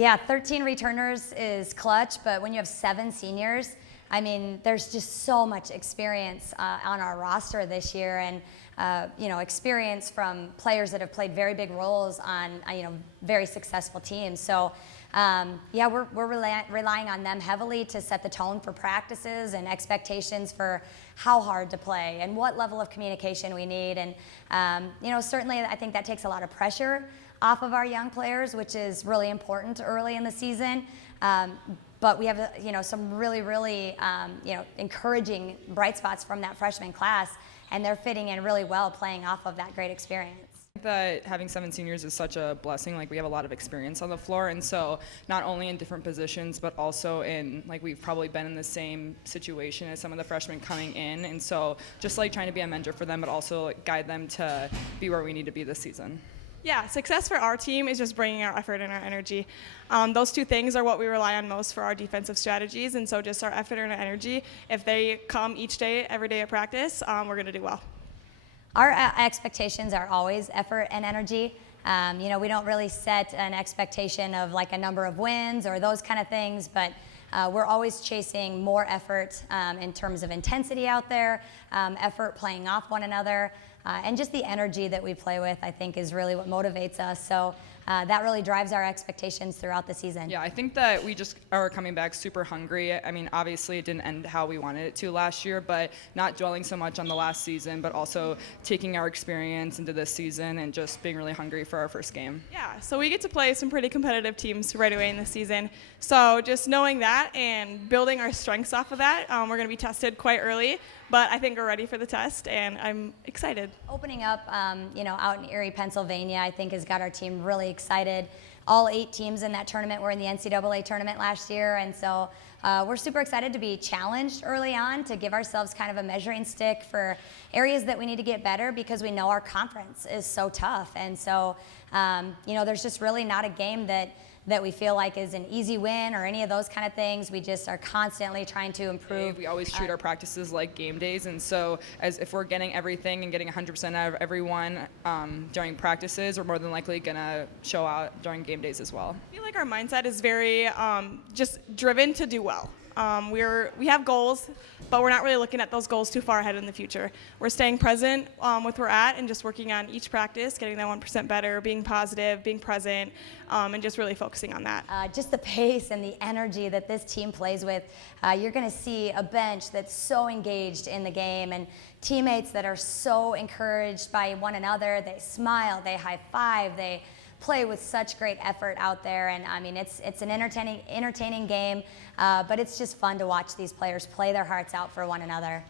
Yeah, 13 returners is clutch, but when you have 7 seniors, I mean, there's just so much experience on our roster this year, and experience from players that have played very big roles on very successful teams. So we're relying on them heavily to set the tone for practices and expectations for how hard to play and what level of communication we need. And certainly I think that takes a lot of pressure off of our young players, which is really important early in the season. But we have some really encouraging bright spots from that freshman class, and they're fitting in really well playing off of that great experience. I think that having 7 seniors is such a blessing. Like, we have a lot of experience on the floor, and so not only in different positions, but also in, like, we've probably been in the same situation as some of the freshmen coming in, and so just like trying to be a mentor for them, but also guide them to be where we need to be this season. Yeah, success for our team is just bringing our effort and our energy. Those 2 things are what we rely on most for our defensive strategies, and so just our effort and our energy, if they come each day, every day at practice, we're going to do well. Our expectations are always effort and energy. We don't really set an expectation of like a number of wins or those kind of things, but we're always chasing more effort in terms of intensity out there, effort playing off one another. And just the energy that we play with, I think, is really what motivates us. So that really drives our expectations throughout the season. Yeah, I think that we just are coming back super hungry. I mean, obviously it didn't end how we wanted it to last year, but not dwelling so much on the last season, but also taking our experience into this season and just being really hungry for our first game. Yeah, so we get to play some pretty competitive teams right away in the season. So just knowing that and building our strengths off of that, we're going to be tested quite early. But I think we're ready for the test, and I'm excited. Opening up, out in Erie, Pennsylvania, I think has got our team really excited. All 8 teams in that tournament were in the NCAA tournament last year, and so we're super excited to be challenged early on to give ourselves kind of a measuring stick for areas that we need to get better, because we know our conference is so tough. And so, there's just really not a game that we feel like is an easy win or any of those kind of things. We just are constantly trying to improve. We always treat our practices like game days, and so as if we're getting everything and getting 100% out of everyone during practices, we're more than likely going to show out during game days as well. I feel like our mindset is very just driven to do well. We have goals, but we're not really looking at those goals too far ahead in the future. We're staying present with where we're at and just working on each practice, getting that 1% better, being positive, being present, and just really focusing on that. Just the pace and the energy that this team plays with. You're going to see a bench that's so engaged in the game, and teammates that are so encouraged by one another. They smile, they high five, they play with such great effort out there. And I mean, it's an entertaining game, but it's just fun to watch these players play their hearts out for one another.